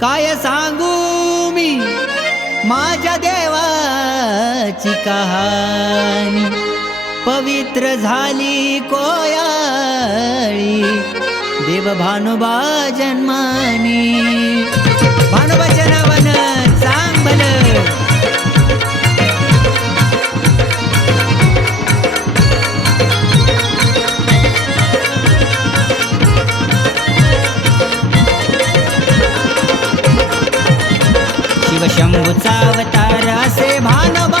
काय सांगू मी? माझ्या देवाची कहाणी. पवित्र झाली कोयाळी. देव भानुबा जन्मानी. भानुबा शंभूचा अवतार असे भानोबा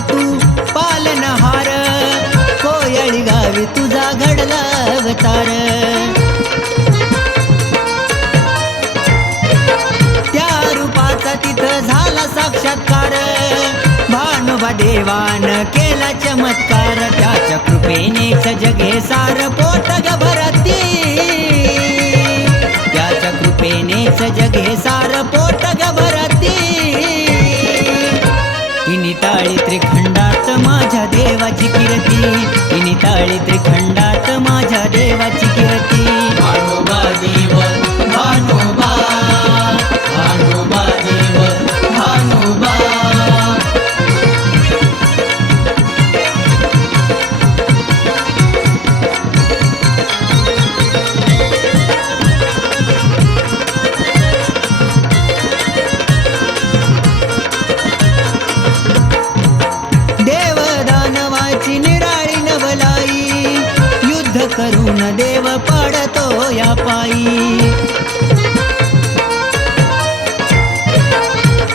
तू पालनहार कोयळी गावी तुझा घडला अवतार. त्या रूपाचा तिथं झाला साक्षात्कार. भानुबा देवान केला चमत्कार. त्याच्या कृपेनेच जगे सार पोट भरती तिनी ताळी देव पडतो या पायी.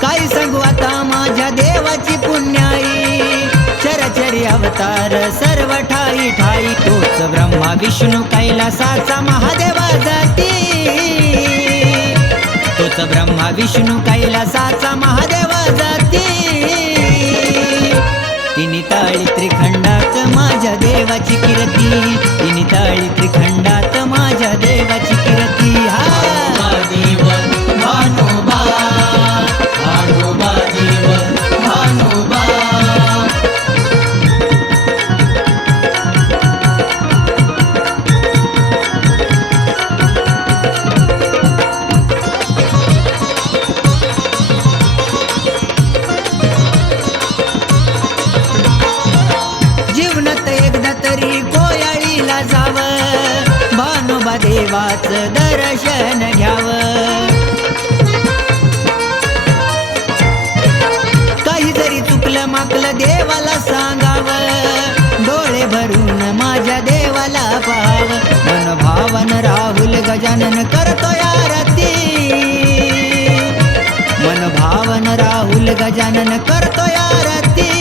काय सांगू आता माझ्या देवाची पुण्याई? चरचरी अवतार सर्व ठाई ठाई तोच ब्रह्मा विष्णू कैलासाचा महादेवा जाती. तोच ब्रह्मा विष्णू कैलासाचा महादेवा जाती. तिनी ताळी त्रिखंडात माझ्या देवाची कीर्ती. तिनी ताळी देवाच दर्शन घ्यावं. काही जरी चुकलं माकलं देवाला सांगावं. डोळे भरून माझ्या देवाला पाहाव. मन भावन राहुल गजानन करतो आरती. मन भावन राहुल गजानन करतो आरती.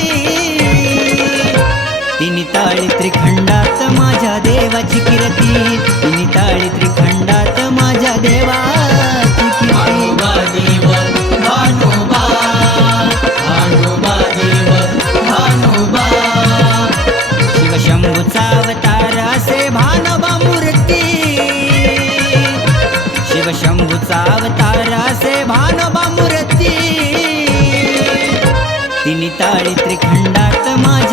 तिनी ताळी त्रिखंडात माझ्या देवाची अवतार असे भानोबा मूर्ती तिनी ताळी त्रिखंडात माझ्या